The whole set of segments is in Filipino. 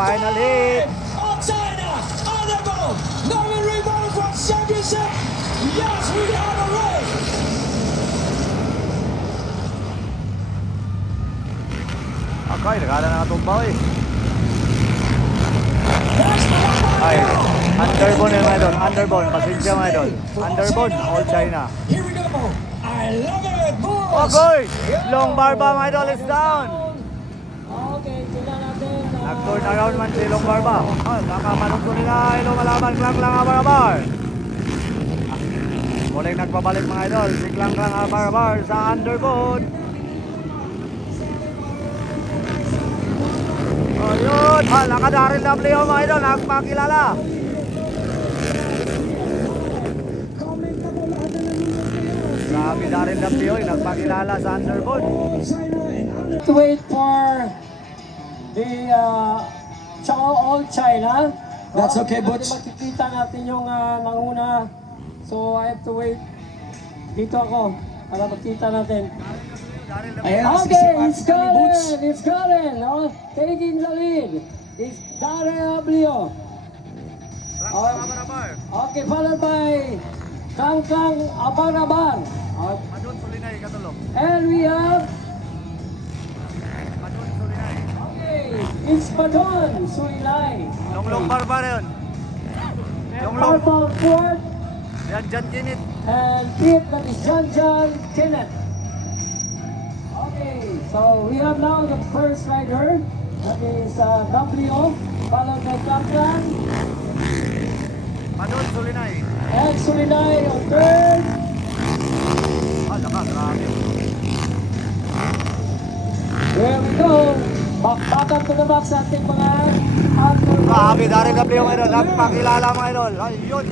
final hit. Of China, Underbone, Norman Rebound for championship. Yes, we have a race. Okay, nagkala na natumbaw eh. Ay, underbone yun mga idol. Underbone, pasensya mga idol. Underbone, all China. Here we go. I love it. Boys. Okay, long barba mga idol is down. Okay, tingnan natin. Nag-turn around man si long barba. Nakamanong ko nila, lumalaban, klang-klang abar-abar. Muling nagpabalik mga idol, si klang-klang abar-abar sa underbone. Ayun, nakadarin na play mga idol, nagpakilala. Grabe Daryl W. Nagpakilala sa underbone. To wait for the all China. That's okay, Butch. Makikita natin yung nanguna. So I have to wait. Dito ako para makita natin. Ayan, Okay, sisipan it's si Kami Butch. Galen! It's Galen! Oh, taking the lead. It's Daryl W. Okay, followed by Kang Kang Abarabar. Padun Sulinay katulog. And we have, Padun Sulinay. okay, it's Badon Suilay. Long barba na yun. And Long. Purple Ford Yan dyan kinit. and Pete, that is John Kenneth. Okay, so we have now the first rider. That is W, followed by Kaplan. Padun Sulinay. And Sulinay on third. Lakas, grabe. There we go. Back up to the box sa ating mga outdoor. Grabe Daryl W. mga idol. Nagpakilala mga idol. Ayun.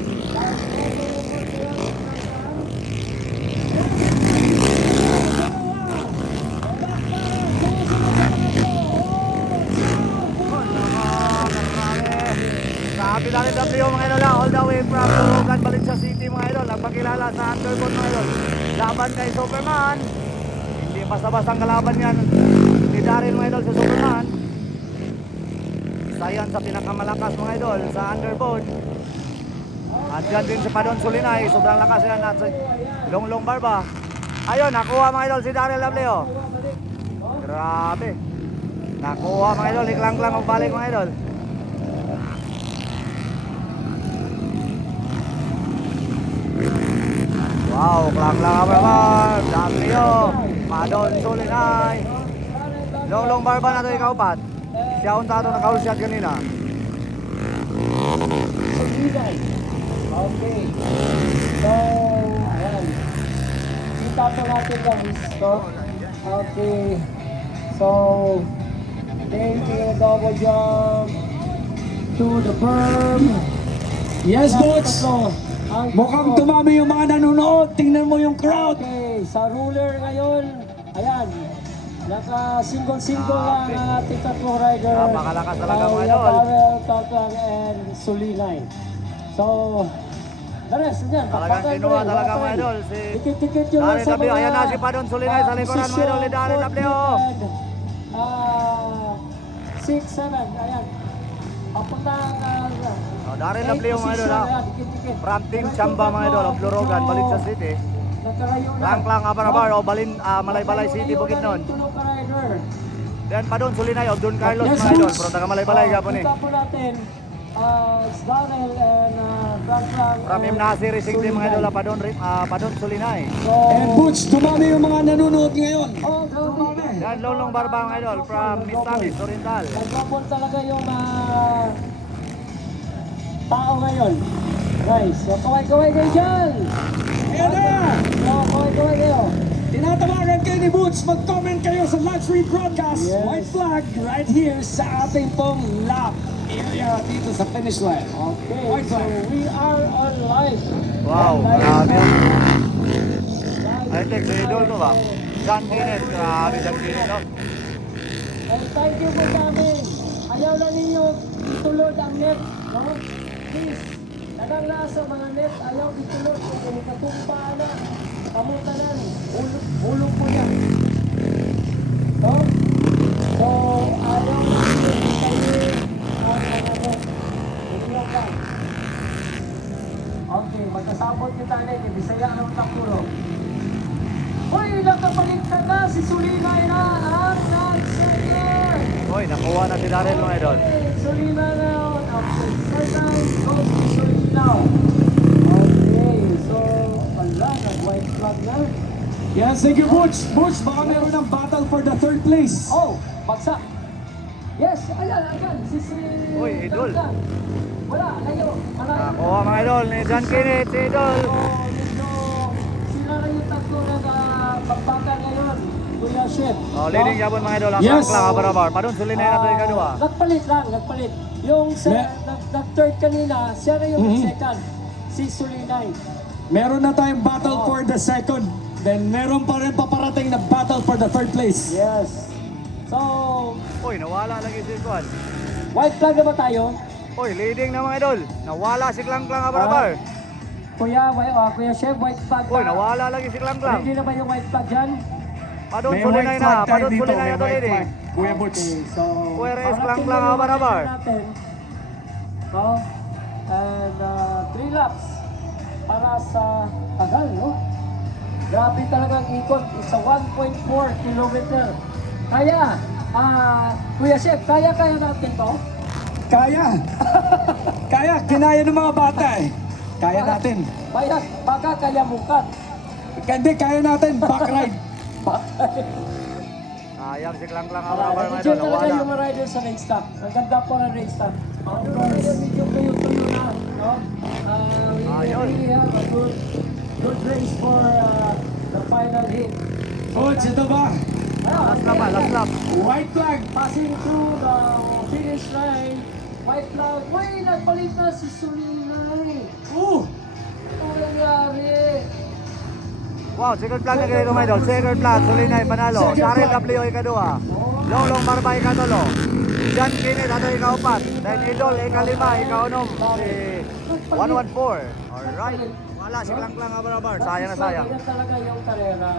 Grabe Daryl W. mga idol. All the way from Lugan, Valencia City mga idol. Nagpakilala sa underbone mga idol. Laban kay Superman. Hindi basta-basta ang kalaban yan ni Daryl mga idol sa Superman. Isa yan sa pinakamalakas mga idol sa underbone. At yan din si Padon Sulinay. Sobrang lakas yan at long barba. Ayun, nakuha mga idol si Daryl W. Grabe. Nakuha mga idol. Iklang-klang ang balik mga idol. Wow, klang-klang ang barba. W. Padon Sulinay. Long barba na ito ikaw, Pat. Siya ang tato na kaul shot kanina. Okay. So, ayan. Kita po natin guys. Okay. So, taking a double jump to the berm. Yes, Butch. Tatlo. Ang Mukhang tatlo. tumami yung mga nanonood. Tingnan mo yung crowd. Okay, sa ruler ngayon, ayan, naka-single lang ang ating tatlong rider. Napakalakas talaga, mga Kuya idol. Pavel, Tatang, and Sulinay. So, the rest, yan. Talagang kinuha talaga mga idol. Si Tikit-tikit yun lang Daryl sa W. mga Ayan na si Padon Sulinay sa likuran mga idol ni Daryl W. 6, 7, ayan. Papuntang Daryl W. mga idol ha. Tikit-tikit. From Team Chamba mga idol of Lorogan, Valencia City. Nagkarayo na. Klang-klang Abarabar o Malaybalay City, Bukidnon. Tunog ka rider. Then Padon Sulinay of Don Carlos mga idol. Pero taga Malaybalay gapon eh. Kita po natin, Sdanel and Klang-klang. From Imnasi Racing Team mga idol Padon Sulinay. So, And Butch, tumami yung mga nanonood ngayon. oh, grabe. Yan Long barba mga idol from Misamis Oriental. Nagpapon talaga yung tao ngayon. Guys, so kaway-kaway kayo dyan. Ayan na! So, kaway-kaway kayo. Tinatawagan kayo ni Butch. Mag-comment kayo sa live stream broadcast. Yes. White flag right here sa ating pong lap area dito sa finish line. Okay, White so flag. we are on live. Wow, Live. grabe. Live. Ay, tek, sa idol to ba? John Kenneth, grabe John Kenneth. No? And thank you for coming. Ayaw na ninyo itulod ang net. No? Please, dagang na sa mga net. Ayaw itulod. Kung katumpa na, kamutanan, hulog po yan. No? So, ayaw na ninyo kayo tani, ni Bisaya ng Takuro. Uy, nakabalik ka na, si Sulinay na ang nagsaya. Uy, nakuha na si Daryl mga idol. Sulinay na, after second, goes to Sulinay. Okay, so, wala, nag-white flag na. Yes, thank you, Butch. Butch, baka meron ng battle for the third place. Oh, bagsak. Yes, ayan, si Uy, idol. Ganda. Wala, layo. Nakuha mga idol ni John Kenneth, si idol. So, medyo sila na yung tatlo na pagpaka ngayon. Kuya Chef. Oh, leading yapon mga idol. Ang Yes. lang habarabar. Padun suli na nato yung kadua. Nagpalit. Yung nag-third kanina, siya na yung second. Si Sulinay. Meron na tayong battle for the second. Then meron pa rin paparating na battle for the third place. Yes. So, Uy, nawala lagi si Kwan. white flag na ba tayo? Uy, leading na mga idol. Nawala si Klang habarabar. Kuya Chef, white flag Uy, nawala lagi si Klang. Ready na ba yung white flag dyan? Padun May suli na white na. flag tayo Padun dito. suli na May nato white leading. flag. Kuya Butch. Okay, so, Where is parating Klang na yung habarabar? mga natin. So, and 3 laps para sa Tagal, no? Grabe talagang ikot. It's a 1.4 kilometer. Kaya, Kuya Chef, kaya natin to? Kaya. Kaya, kinaya ng mga bata eh. Kaya natin. Baka kaya mukat. Hindi, kaya natin. Backride. Sayang si Klang habarabar mga idol. Enjoy talaga Nawala. yung mga riders sa race stop. Ang ganda po ng race stop. Medyo tuyo-tuyo na. No? We really have a good race for the final hit. Butch, ito ba? Last lap. Last lap. White flag. Passing through the finish line. White flag. Uy, nagpalit na si Sulinay. Ano nangyari? Wow, second flag na kayo mga idol. Second flag, Sulinay panalo. Second Daryl flag. W ikadua. Longlong Barbay ikatulo. John Kenneth ato ikaupat. Then idol ikalima, ikaunom. Si 114. Alright. Wala si Klang habarabar. Sayang na sayang. Yan talaga yung karera.